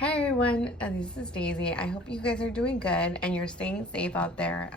Hi everyone, this is Daisy. I hope you guys are doing good and you're staying safe out there.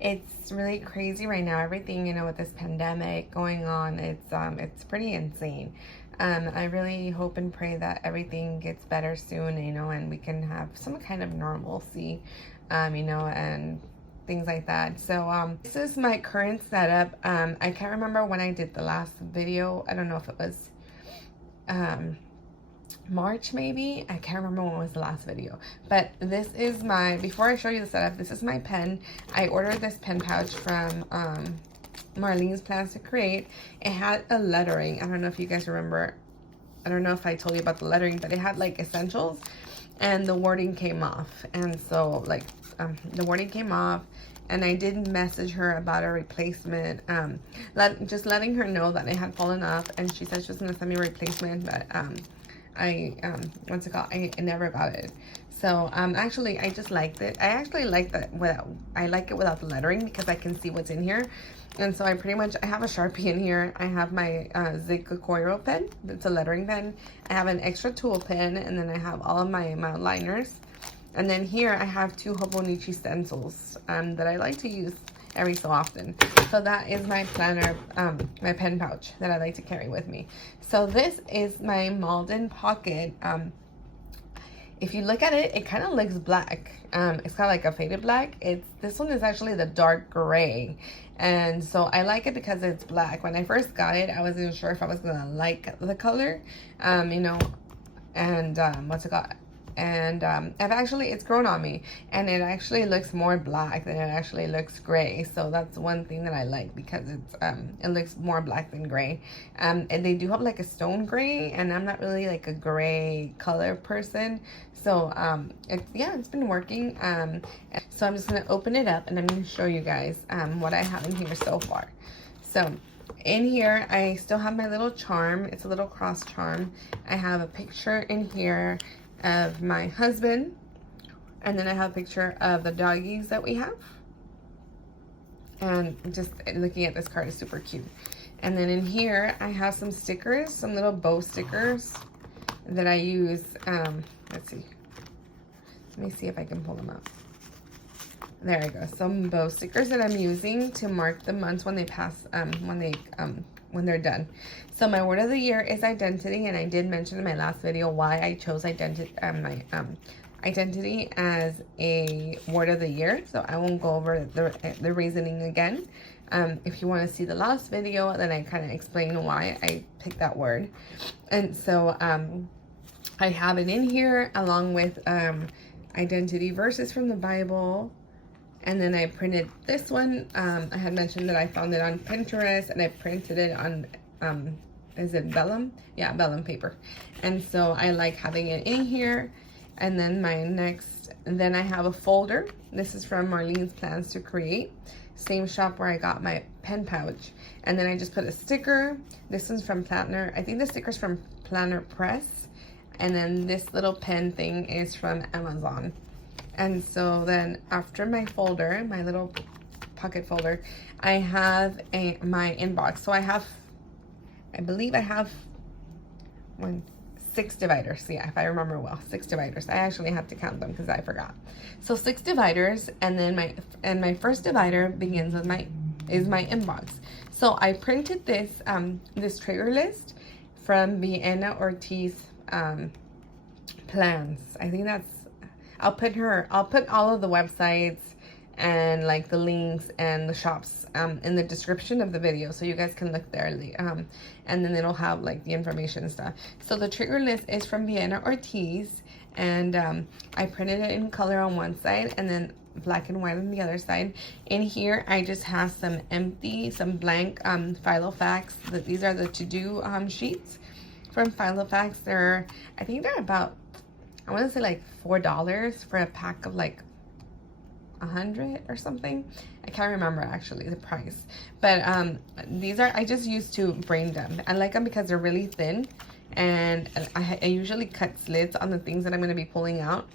It's really crazy right now. Everything, with this pandemic going on, it's pretty insane. I really hope and pray that everything gets better soon, and we can have some kind of normalcy, and things like that. So this is my current setup. I can't remember when I did the last video. I don't know if it was March maybe. I can't remember when was the last video, but this is before I show you the setup, this is my pen. I ordered this pen pouch from Marlene's Plans to Create. It had a lettering. I don't know if you guys remember. I don't know if I told you about the lettering, but it had like essentials and the wording came off. And so the wording came off, and I did message her about a replacement, just letting her know that it had fallen off, and she said she was gonna send me a replacement, but what's it called? I never got it. So actually I just liked it. I actually like that I like it without the lettering because I can see what's in here. And so I have a Sharpie in here. I have my Zig Cocoiro pen. It's a lettering pen. I have an extra tool pen, and then I have all of my Mildliners. And then here I have two Hobonichi stencils that I like to use every so often. So that is my planner, my pen pouch that I like to carry with me. So this is my Malden pocket. If you look at it, it kind of looks black. It's kind of like a faded black. This one is actually the dark gray. And so I like it because it's black. When I first got it, I wasn't sure if I was gonna like the color, what's it called? And it's grown on me, and it actually looks more black than it actually looks gray. So that's one thing that I like, because it looks more black than gray. And they do have like a stone gray, and I'm not really like a gray color person. So it's been working. So I'm just gonna open it up and I'm gonna show you guys what I have in here so far. So in here I still have my little charm. It's a little cross charm. I have a picture in here of my husband, and then I have a picture of the doggies that we have, and just looking at this card is super cute. And then in here I have some stickers, some little bow stickers that I use. Let's see, let me see if I can pull them up. There we go. Some bow stickers that I'm using to mark the months when they pass, when they're done. So my word of the year is identity, and I did mention in my last video why I chose identity, identity as a word of the year. So I won't go over the reasoning again. If you want to see the last video, then I kind of explain why I picked that word. And so I have it in here along with identity verses from the Bible. And then I printed this one. I had mentioned that I found it on Pinterest, and I printed it on, is it vellum? Yeah, vellum paper. And so I like having it in here. And then then I have a folder. This is from Marlene's Plans to Create. Same shop where I got my pen pouch. And then I just put a sticker. This one's from Planner. I think the sticker's from Planner Press. And then this little pen thing is from Amazon. And so then after my folder, my little pocket folder, I have my inbox. So I believe I have 6 dividers. Yeah, if I remember well, 6 dividers. I actually have to count them because I forgot. So 6 dividers, and then my first divider begins with my inbox. So I printed this this trigger list from Vienna Ortiz Plans. I think that's. I'll put all of the websites and like the links and the shops in the description of the video, so you guys can look there, and then it'll have like the information and stuff. So the trigger list is from Vienna Ortiz, and I printed it in color on one side and then black and white on the other side. In here I just have some blank Filofax. These are the to-do sheets from Filofax. I think they're about, I want to say like $4 for a pack of like 100 or something. I can't remember actually the price, but these I just use to brain them. I like them because they're really thin, and I usually cut slits on the things that I'm going to be pulling out,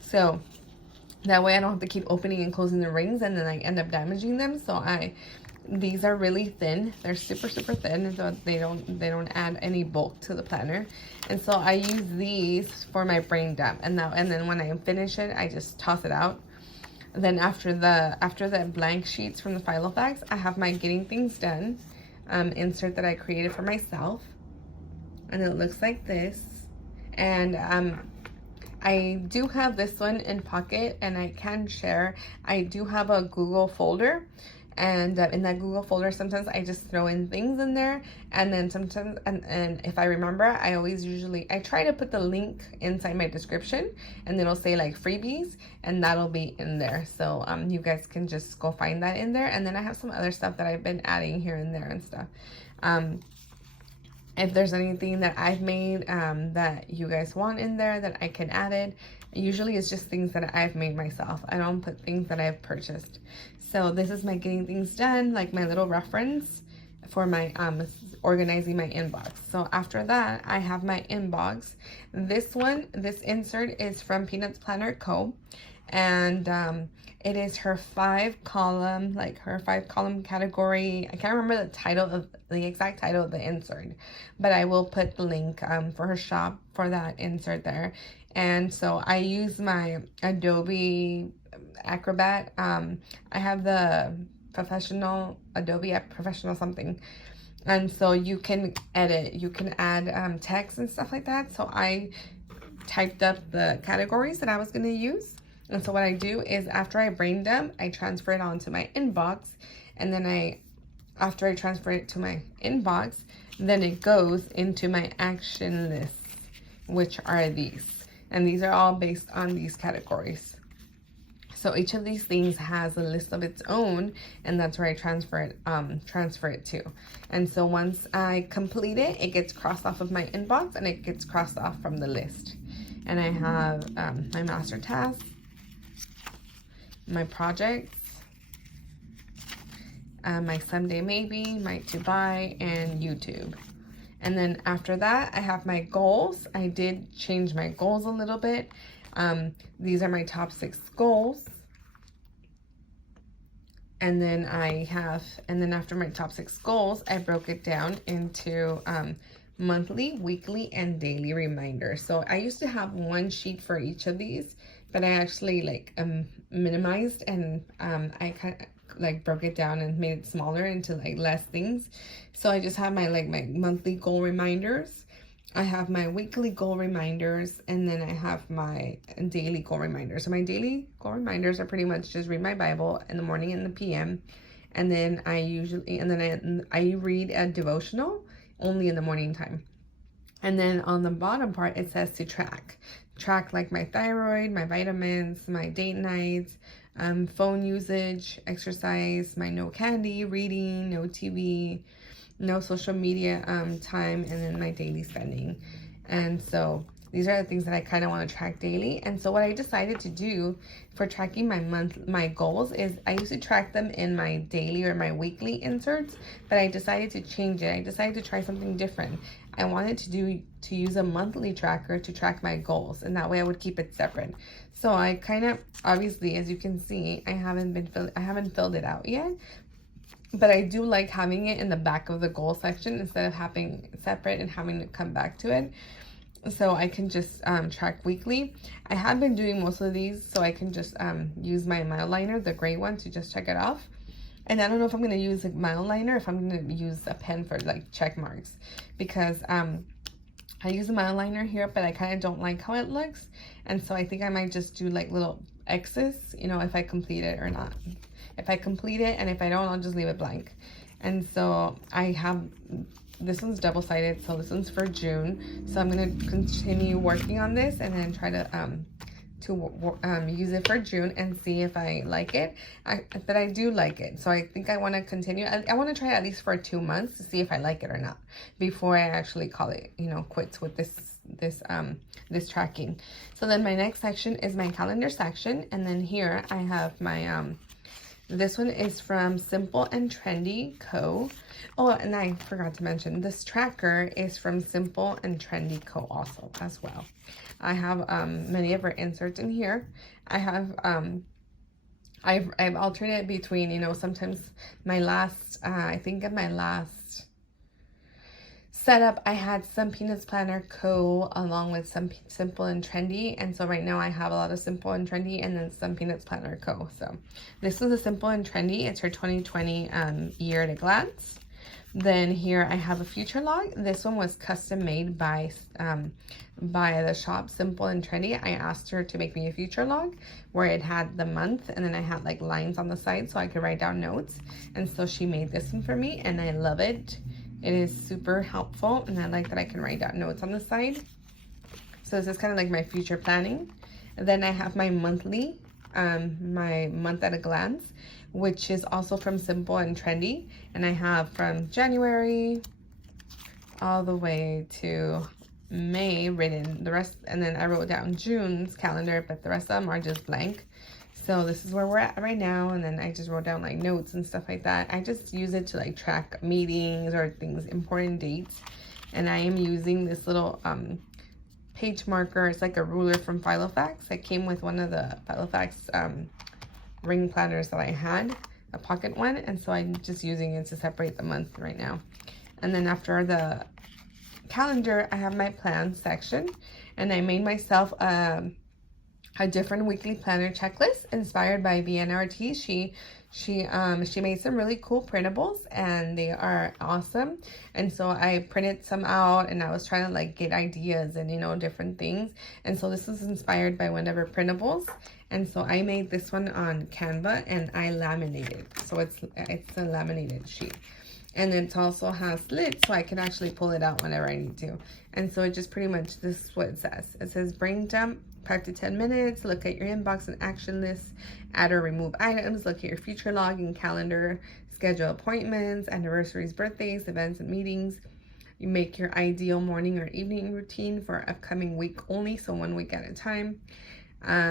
so that way I don't have to keep opening and closing the rings and then I end up damaging them. So I These are really thin. They're super, super thin, so they don't add any bulk to the planner. And so I use these for my brain dump. And then when I finish it, I just toss it out. Then after the blank sheets from the Filofax, I have my Getting Things Done insert that I created for myself. And it looks like this. And I do have this one in Pocket, and I can share. I do have a Google folder, and in that Google folder, sometimes I just throw in things in there, and then sometimes, and if I remember, I try to put the link inside my description, and it'll say like freebies, and that'll be in there. So you guys can just go find that in there. And then I have some other stuff that I've been adding here and there and stuff. If there's anything that I've made that you guys want in there that I can add it, usually it's just things that I've made myself. I don't put things that I've purchased. So this is my Getting Things Done, like my little reference for my organizing my inbox. So after that, I have my inbox. This insert is from Peanuts Planner Co. And it is her 5-column, like her 5-column category. I can't remember the exact title of the insert, but I will put the link for her shop for that insert there. And so I use my Adobe Acrobat. I have the Adobe Professional something. And so you can edit, you can add text and stuff like that. So I typed up the categories that I was going to use. And so what I do is after I brain dump, I transfer it onto my inbox. And then after I transfer it to my inbox, then it goes into my action list, which are these. And these are all based on these categories. So each of these things has a list of its own, and that's where I transfer it to. And so once I complete it, it gets crossed off of my inbox and it gets crossed off from the list. And I have my master tasks, my projects, my someday maybe, my to buy, and YouTube. And then after that, I have my goals. I did change my goals a little bit. These are my top 6 goals. And then after my top 6 goals, I broke it down into monthly, weekly, and daily reminders. So I used to have one sheet for each of these, but I actually minimized, and I kind of broke it down and made it smaller into less things. So I just have my monthly goal reminders, I have my weekly goal reminders, and then I have my daily goal reminders. So my daily goal reminders are pretty much just read my Bible in the morning and the PM, and then I read a devotional only in the morning time. And then on the bottom part, it says to track like my thyroid, my vitamins, my date nights, phone usage, exercise, my no candy, reading, no TV, no social media time, and then my daily spending. And so these are the things that I kind of want to track daily. And so what I decided to do for tracking my goals is I used to track them in my daily or my weekly inserts, but I decided to change it. I decided to try something different. I wanted to use a monthly tracker to track my goals, and that way I would keep it separate. So I kind of, obviously, as you can see, I haven't filled it out yet, but I do like having it in the back of the goal section instead of having it separate and having to come back to it. So I can just track weekly. I have been doing most of these, so I can just use my Mildliner, the gray one, to just check it off. And I don't know if I'm going to use a Mildliner, if I'm going to use a pen for check marks, because I use a Mildliner here, but I kind of don't like how it looks. And so I think I might just do little X's, if I complete it or not. If I complete it, and if I don't, I'll just leave it blank. And so I have, this one's double-sided, so this one's for June. So I'm going to continue working on this and then try to use it for June and see if I like it. But I do like it, so I think I want to continue. I want to try it at least for 2 months to see if I like it or not before I actually call it, quits with this tracking. So then my next section is my calendar section, and then here I have my this one is from Simple and Trendy Co. Oh, and I forgot to mention, this tracker is from Simple and Trendy Co. also as well. I have many of our inserts in here. I have I've alternated between, you know, sometimes my last, I think of my last setup, I had some Peanuts Planner Co. along with some Simple and Trendy. And so right now I have a lot of Simple and Trendy and then some Peanuts Planner Co. So this is a Simple and Trendy. It's her 2020 year at a glance. Then here I have a future log. This one was custom made by the shop Simple and Trendy. I asked her to make me a future log where it had the month and then I had like lines on the side so I could write down notes. And so she made this one for me and I love it. It is super helpful and I like that I can write down notes on the side. So this is kind of like my future planning. And then I have my monthly, my month at a glance, which is also from Simple and Trendy. And I have from January all the way to May written, the rest, and then I wrote down June's calendar, but the rest of them are just blank. So this is where we're at right now. And then I just wrote down like notes and stuff like that. I just use it to like track meetings or things, important dates. And I am using this little page marker. It's like a ruler from Filofax. It came with one of the Filofax ring planners that I had, a pocket one. And so I'm just using it to separate the month right now. And then after the calendar, I have my plan section. And I made myself a different weekly planner checklist inspired by Vienna Ortiz. She made some really cool printables and they are awesome. And so I printed some out and I was trying to like get ideas and, you know, different things. And so this is inspired by one of her printables. And so I made this one on Canva and I laminated. So it's a laminated sheet. And it also has lids so I can actually pull it out whenever I need to. And so it just pretty much, this is what it says. It says brain dump, 5 to 10 minutes, look at your inbox and action lists, add or remove items, look at your future log and calendar, schedule appointments, anniversaries, birthdays, events, and meetings. You make your ideal morning or evening routine for upcoming week only, so 1 week at a time.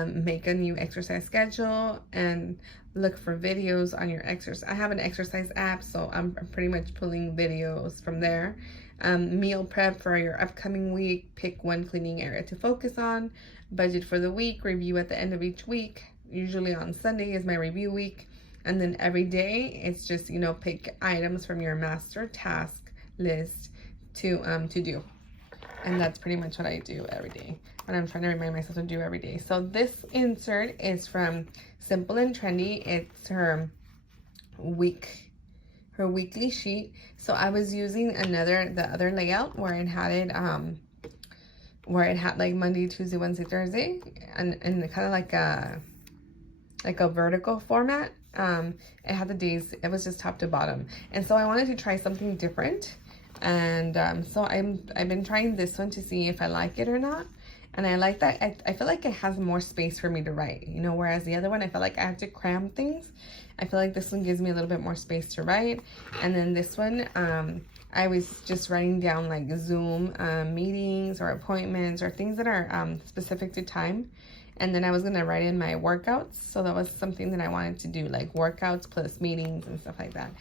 Make a new exercise schedule and look for videos on your exercise. I have an exercise app, so I'm pretty much pulling videos from there. Meal prep for your upcoming week. Pick one cleaning area to focus on. Budget for the week. Review at the end of each week. Usually on Sunday is my review week. And then every day, it's just, you know, pick items from your master task list to do. And that's pretty much what I do every day. What I'm trying to remind myself to do every day. So this insert is from Simple and Trendy. It's her weekly sheet. So I was using the other layout where it had like Monday, Tuesday, Wednesday, Thursday, and kind of like a vertical format. It had the days. It was just top to bottom, and so I wanted to try something different. And so I've been trying this one to see if I like it or not. And I like that. I feel like it has more space for me to write, you know, whereas the other one, I feel like I have to cram things. I feel like this one gives me a little bit more space to write. And then this one, I was just writing down like Zoom meetings or appointments or things that are specific to time. And then I was going to write in my workouts. So that was something that I wanted to do, like workouts plus meetings and stuff like that.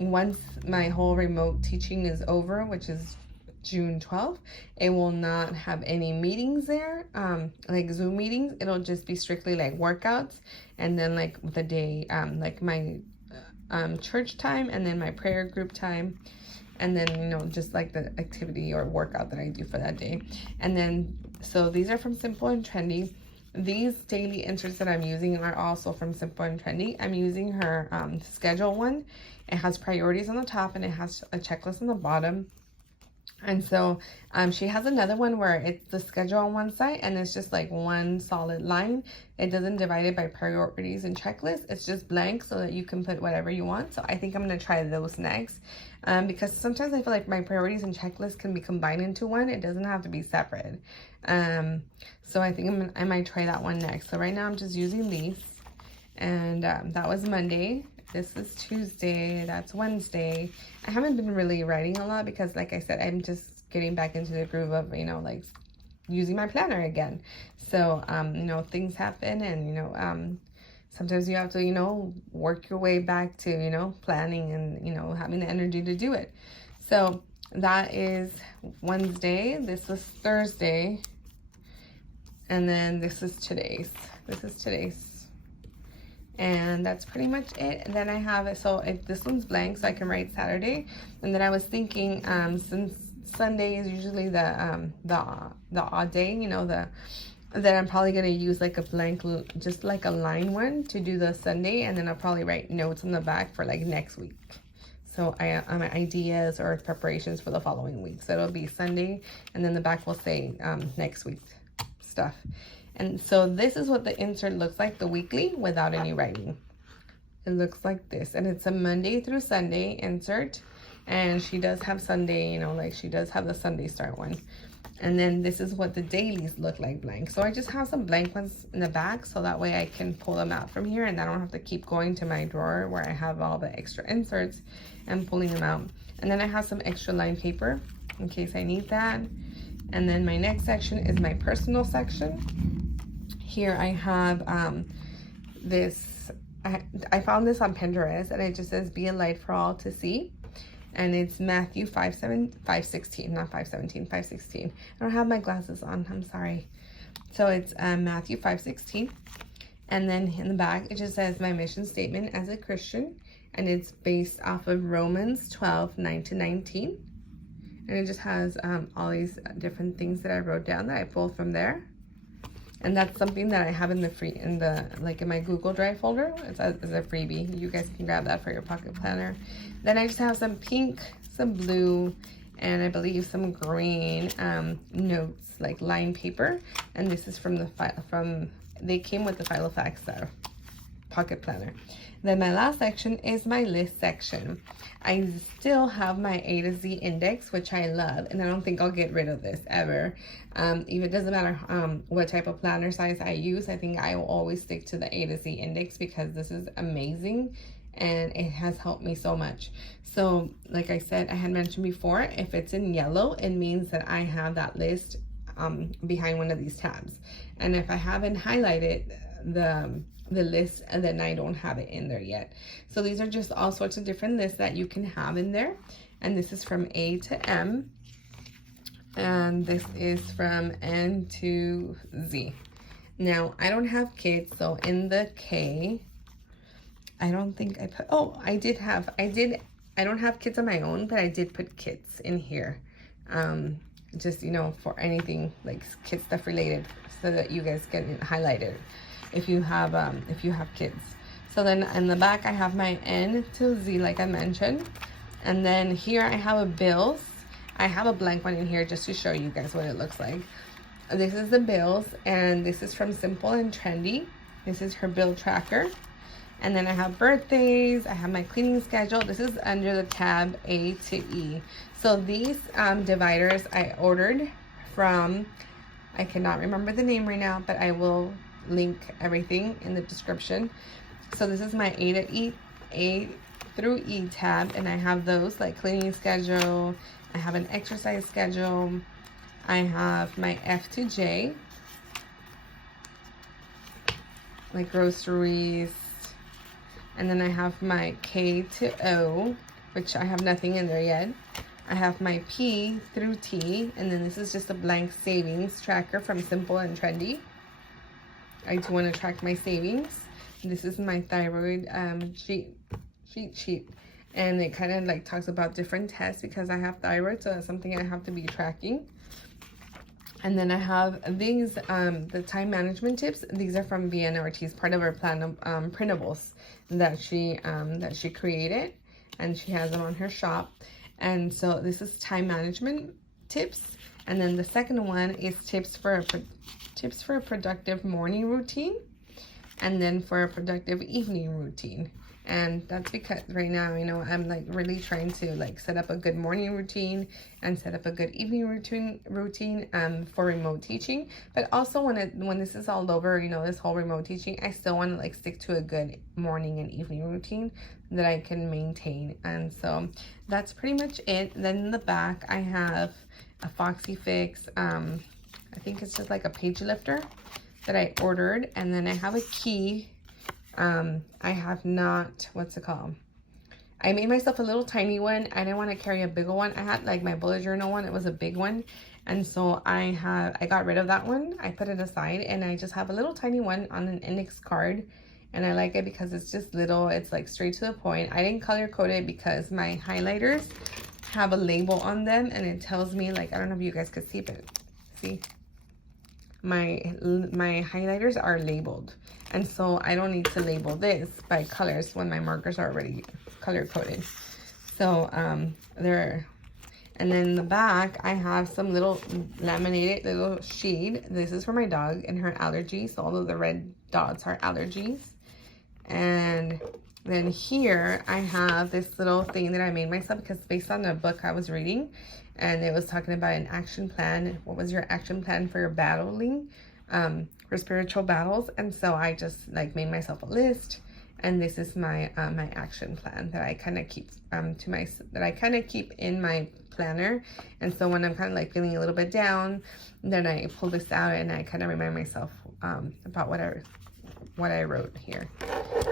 Once my whole remote teaching is over, which is June 12th, it will not have any meetings there, like Zoom meetings. It'll just be strictly like workouts, and then like the day, like my church time, and then my prayer group time, and then, you know, just like the activity or workout that I do for that day. And then, so these are from Simple and Trendy. These daily inserts that I'm using are also from Simple and Trendy. I'm using her schedule one. It has priorities on the top and it has a checklist on the bottom. And so she has another one where it's the schedule on one side and it's just like one solid line. It doesn't divide it by priorities and checklists. It's just blank so that you can put whatever you want. So I think I'm going to try those next, because sometimes I feel like my priorities and checklists can be combined into one. It doesn't have to be separate. So I think I might try that one next. So right now I'm just using these, and that was Monday. This is Tuesday. That's Wednesday. I haven't been really writing a lot because, like I said, I'm just getting back into the groove of, you know, like using my planner again. So, you know, things happen, and, you know, sometimes you have to, you know, work your way back to, you know, planning and, you know, having the energy to do it. So that is Wednesday. This was Thursday. And then this is today's. And that's pretty much it. And then I have it, so if this one's blank, so I can write Saturday. And then I was thinking, since Sunday is usually the odd day, you know, that I'm probably gonna use like a blank, just like a line one to do the Sunday, and then I'll probably write notes on the back for like next week. So my ideas or preparations for the following week. So it'll be Sunday, and then the back will say next week stuff. And so this is what the insert looks like, the weekly, without any writing. It looks like this, and it's a Monday through Sunday insert. And she does have Sunday, you know, like she does have the Sunday start one. And then this is what the dailies look like blank. So I just have some blank ones in the back, so that way I can pull them out from here, and I don't have to keep going to my drawer where I have all the extra inserts and pulling them out. And then I have some extra line paper in case I need that. And then my next section is my personal section. Here I have this, I found this on Pinterest, and it just says be a light for all to see. And it's Matthew 5:16, not 5:17, 5:16. I don't have my glasses on, I'm sorry. So it's Matthew 5:16. And then in the back, it just says my mission statement as a Christian. And it's based off of Romans 12:9-19. And it just has all these different things that I wrote down that I pulled from there. And that's something that I have in in my Google Drive folder. It's a freebie. You guys can grab that for your pocket planner. Then I just have some pink, some blue, and I believe some green notes, like line paper. And this is from they came with the Filofax pocket planner. Then my last section is my list section. I still have my A to Z index, which I love, and I don't think I'll get rid of this ever. If it doesn't matter what type of planner size I use, I think I will always stick to the A to Z index because this is amazing and it has helped me so much. So like I said, I had mentioned before, if it's in yellow, it means that I have that list behind one of these tabs. And if I haven't highlighted the list, and then I don't have it in there yet. So these are just all sorts of different lists that you can have in there. And this is from A to M. And this is from N to Z. Now, I don't have kids, so in the K, I don't think I put, oh, I don't have kids of my own, but I did put kids in here. Just, you know, for anything like kid stuff related, so that you guys get highlighted if you have kids. So then in the back I have my N to Z, like I mentioned. And then here I have a bills. I have a blank one in here just to show you guys what it looks like. This is the bills, and this is from Simple and Trendy. This is her bill tracker. And then I have birthdays, I have my cleaning schedule. This is under the tab A to E. So these dividers I ordered from, I cannot remember the name right now, but I will link everything in the description. So this is my A through E tab, and I have those like cleaning schedule, I have an exercise schedule, I have my F to J, like groceries, and then I have my K to O, which I have nothing in there yet. I have my P through T, and then this is just a blank savings tracker from Simple and Trendy. I do want to track my savings. This is my thyroid cheat sheet, and it kind of like talks about different tests because I have thyroid, so that's something I have to be tracking. And then I have these the time management tips. These are from Vienna Ortiz, part of her plan of printables that she created, and she has them on her shop. And so this is time management tips. And then the second one is tips for a productive morning routine, and then for a productive evening routine. And that's because right now, you know, I'm like really trying to like set up a good morning routine and set up a good evening routine for remote teaching. But also when this is all over, you know, this whole remote teaching, I still want to like stick to a good morning and evening routine that I can maintain. And so that's pretty much it. Then in the back, I have a Foxy Fix. I think it's just like a page lifter that I ordered. And then I have a key. I have not, what's it called? I made myself a little tiny one. I didn't want to carry a bigger one. I had like my bullet journal one. It was a big one. And so I got rid of that one. I put it aside, and I just have a little tiny one on an index card. and I like it because it's just little. It's like straight to the point. I didn't color code it because my highlighters have a label on them, and it tells me, like, I don't know if you guys could see, but see, my highlighters are labeled, and so I don't need to label this by colors when my markers are already color coded. So they're, and then in the back I have some little laminated little shade. This is for my dog and her allergies, so all of the red dots are allergies. And then here I have this little thing that I made myself because based on the book I was reading, and it was talking about an action plan. What was your action plan for your battling, for spiritual battles? And so I just like made myself a list, and this is my my action plan that I kind of keep keep in my planner. And so when I'm kind of like feeling a little bit down, then I pull this out and I kind of remind myself about what I wrote here.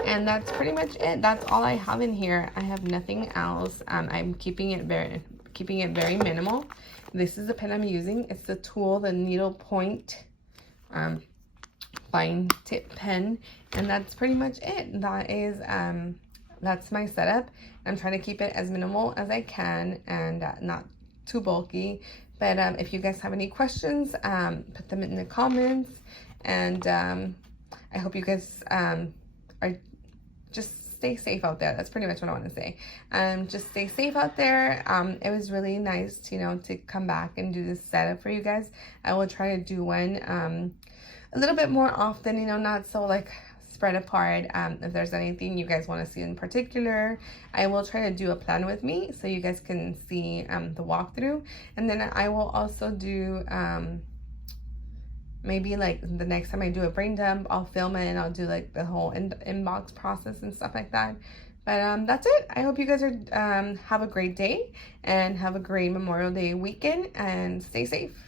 And that's pretty much it. That's all I have in here. I have nothing else. I'm keeping it very minimal. This is the pen I'm using. It's the Tool, the needle point fine tip pen, and that's pretty much it. That is that's my setup. I'm trying to keep it as minimal as I can and not too bulky. But if you guys have any questions, put them in the comments, and I hope you guys are just stay safe out there. That's pretty much what I want to say. Just stay safe out there. It was really nice to, you know, to come back and do this setup for you guys. I will try to do one a little bit more often, you know, not so like spread apart. If there's anything you guys want to see in particular, I will try to do a plan with me so you guys can see the walkthrough. And then I will also do maybe like the next time I do a brain dump, I'll film it and I'll do like the whole inbox process and stuff like that. But that's it. I hope you guys are have a great day and have a great Memorial Day weekend, and stay safe.